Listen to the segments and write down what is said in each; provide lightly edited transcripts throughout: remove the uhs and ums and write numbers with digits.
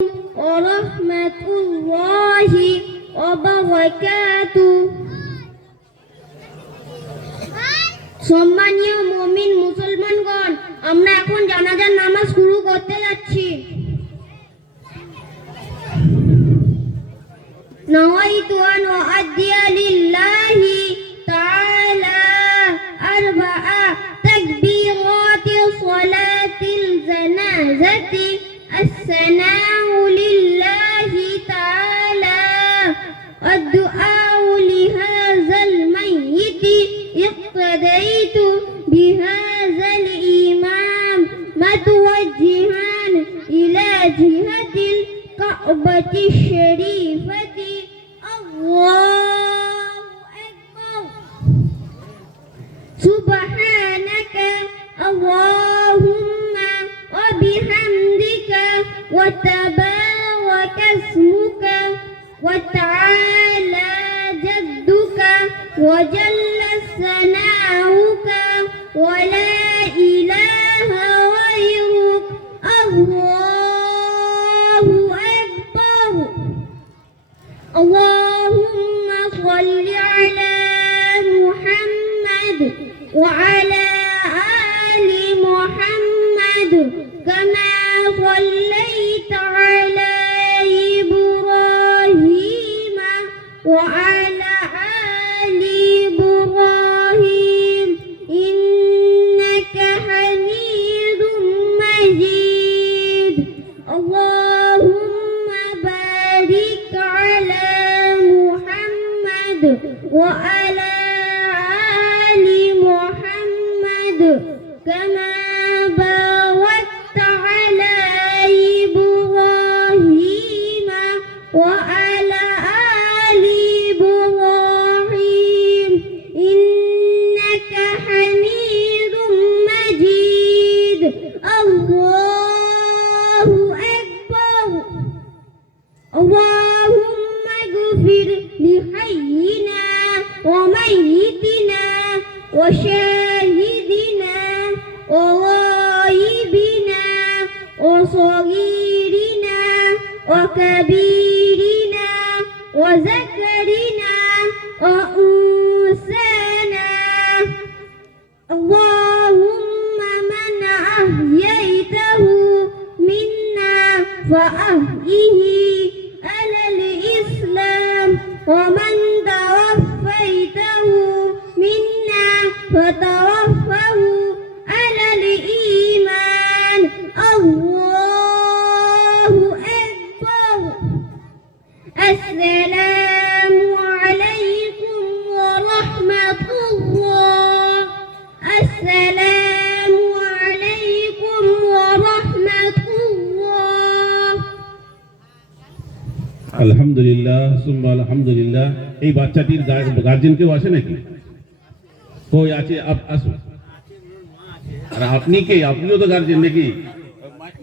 ওরহমাতুল্লাহি ওয়া বারাকাতুহু। সম্মানীয় মুমিন মুসলমানগণ, আমরা এখন জানাজার নামাজ শুরু করতে যাচ্ছি। نويت أن أؤدي لله تعالى 4 تكبيرات صلاة الجنازة. الثناء لله تعالى والدعاء لهذا الميت. اقتديت بهذا الإمام متوجها إلى جهة الكعبة الشريفة. الله أكبر. سبحانك اللهم وبحمدك وتبارك اسمك وتعالى جدك وجل ثناؤك ولا إله غيرك. الله أكبر. اللهم صل على محمد وعلى آل محمد كما صليت على إبراهيم وعلى آل إبراهيم إنك حميد مجيد. اللهم بارك على محمد وعلى آل محمد كما باركت على إبراهيم وعلى آل إبراهيم إنك حميد مجيد. الله أكبر. اللهم اغفر لحينا وميتنا وشاهدنا وغائبنا وصغيرنا وكبيرنا وذكرنا وأنثانا. اللهم من أحييته منا فأحيه على الإسلام ومن توفيته منا فتوفه على الإيمان. الله أكبر. السلام عليكم ورحمة الله. السلام عليكم ورحمة الله. আলহামদুলিল্লাহ সুম্মা আলহামদুলিল্লাহ। এই বাচ্চাটির গার্জেন কেউ আছে নাকি? কই আছে? আসুন। আর আপনি কে? আপনিও তো গার্জেন নাকি?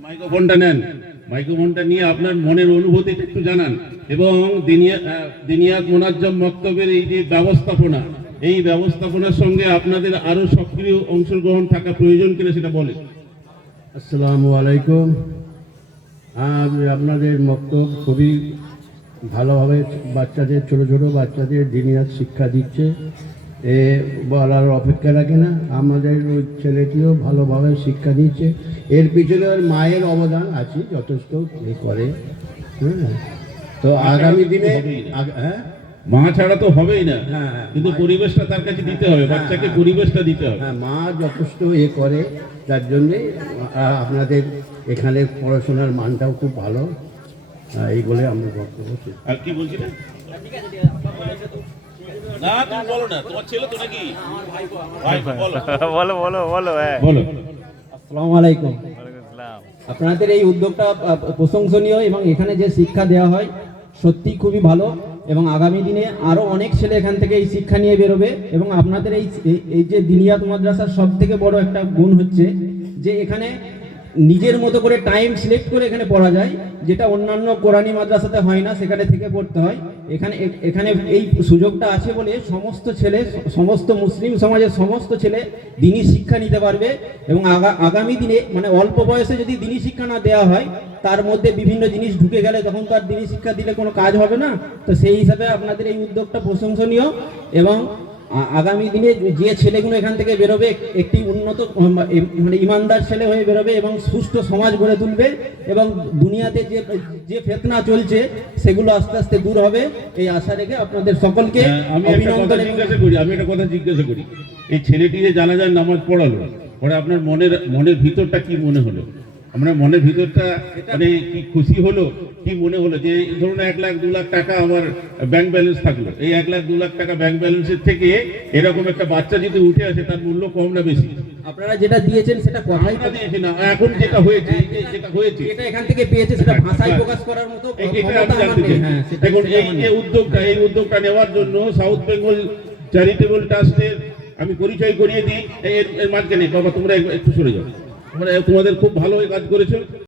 মাইক্রোফোনটা নেন। মাইক্রোফোনটা নিয়ে আপনার মনের অনুভূতিটা একটু জানান এবং দিনিয়াত মুনাজ্জম মক্তবের এই যে ব্যবস্থাপনা, এই ব্যবস্থাপনার সঙ্গে আপনাদের আরো সক্রিয় অংশগ্রহণ থাকা প্রয়োজন কিনা সেটা বলেন। আসসালামু আলাইকুম। আপনাদের মক্তব খুবই ভালোভাবে বাচ্চাদের, ছোট ছোট বাচ্চাদের দিনিয়াত শিক্ষা দিচ্ছে, এ বলার অপেক্ষা রাখে না। আমাদের ওই ছেলেটিও ভালোভাবে শিক্ষা দিচ্ছে। এর পিছনে ওর মায়ের অবদান আছে, যথেষ্ট এ করে। হ্যাঁ, তো আগামী দিনে হ্যাঁ, মা ছাড়া তো হবেই না। হ্যাঁ, কিন্তু পরিবেশটা তার কাছে দিতে হবে, বাচ্চাকে পরিবেশটা দিতে হবে। হ্যাঁ, মা যথেষ্ট এ করে, যার জন্যে আপনাদের এখানে পড়াশোনার মানটাও খুব ভালো। এই বলে আমরা বক্তব্য। আর কি বলছিলেন? না তুমি বলো না, তোমার ছেলে তো নাকি? ভাই বলো বলো বলো বলো বলো। আসসালামু আলাইকুম। আপনাদের এই উদ্যোগটা প্রশংসনীয় এবং এখানে যে শিক্ষা দেওয়া হয় সত্যি খুবই ভালো এবং আগামী দিনে আরও অনেক ছেলে এখান থেকে এই শিক্ষা নিয়ে বেরোবে। এবং আপনাদের এই যে দিনিয়াত মাদ্রাসার সব থেকে বড় একটা গুণ হচ্ছে যে এখানে নিজের মতো করে টাইম সিলেক্ট করে এখানে পড়া যায়, যেটা অন্যান্য কোরআনি মাদ্রাসাতে হয় না, সেখানে থেকে পড়তে হয়। এখানে এই সুযোগটা আছে বলে সমস্ত ছেলে, সমস্ত মুসলিম সমাজের সমস্ত ছেলে দিনী শিক্ষা নিতে পারবে। এবং আগামী দিনে মানে অল্প বয়সে যদি দিনী শিক্ষা না দেওয়া হয়, তার মধ্যে বিভিন্ন জিনিস ঢুকে গেলে তখন তো আর দিনী শিক্ষা দিলে কোনো কাজ হবে না। তো সেই হিসাবে আপনাদের এই উদ্যোগটা প্রশংসনীয়। এবং আগামী দিনে যে ছেলেগুলো এখান থেকে বেরোবে একটি উন্নত মানে ইমানদার ছেলে হয়ে বেরোবে এবং সুষ্ঠু সমাজ গড়ে তুলবে, এবং দুনিয়াতে যে ফেতনা চলছে সেগুলো আস্তে আস্তে দূর হবে, এই আশা রেখে আপনাদের সকলকে আমি একটা কথা অভিনন্দন। জিজ্ঞাসা করি, এই ছেলেটি যে জানাজার নামাজ পড়ালো, পরে আপনার মনের ভিতরটা কি মনে হলো? আপনার মনের ভিতরটা মানে কি খুশি হলো, কি মনে হলো যে ধরুন 1 লাখ 2 লাখ টাকা আমার ব্যাংক ব্যালেন্স থাকলো, এই 1 লাখ 2 লাখ টাকা ব্যাংক ব্যালেন্সের থেকে এরকম একটা বাচ্চা যদি উঠে আসে, তার মূল্য কম না বেশি? আপনারা যেটা দিয়েছেন সেটা কথাই আমরা দিয়েছি না, এখন যেটা হয়েছে, এটা এখান থেকে পেয়েছে সেটা ভাষায় প্রকাশ করার মতো এটা ক্ষমতা আমি আমার জানতে নেই। চাই। হ্যাঁ, সেটা দেখুন সেটা আমার নেই। এই উদ্যোগটা নেওয়ার জন্য সাউথ বেঙ্গল চ্যারিটেবল ট্রাস্টের আমি পরিচয় করিয়ে দিই। এর মাঝখানে বাবা তোমরা একটু সরে যাও, তোমাদের খুব ভালো কাজ করেছো।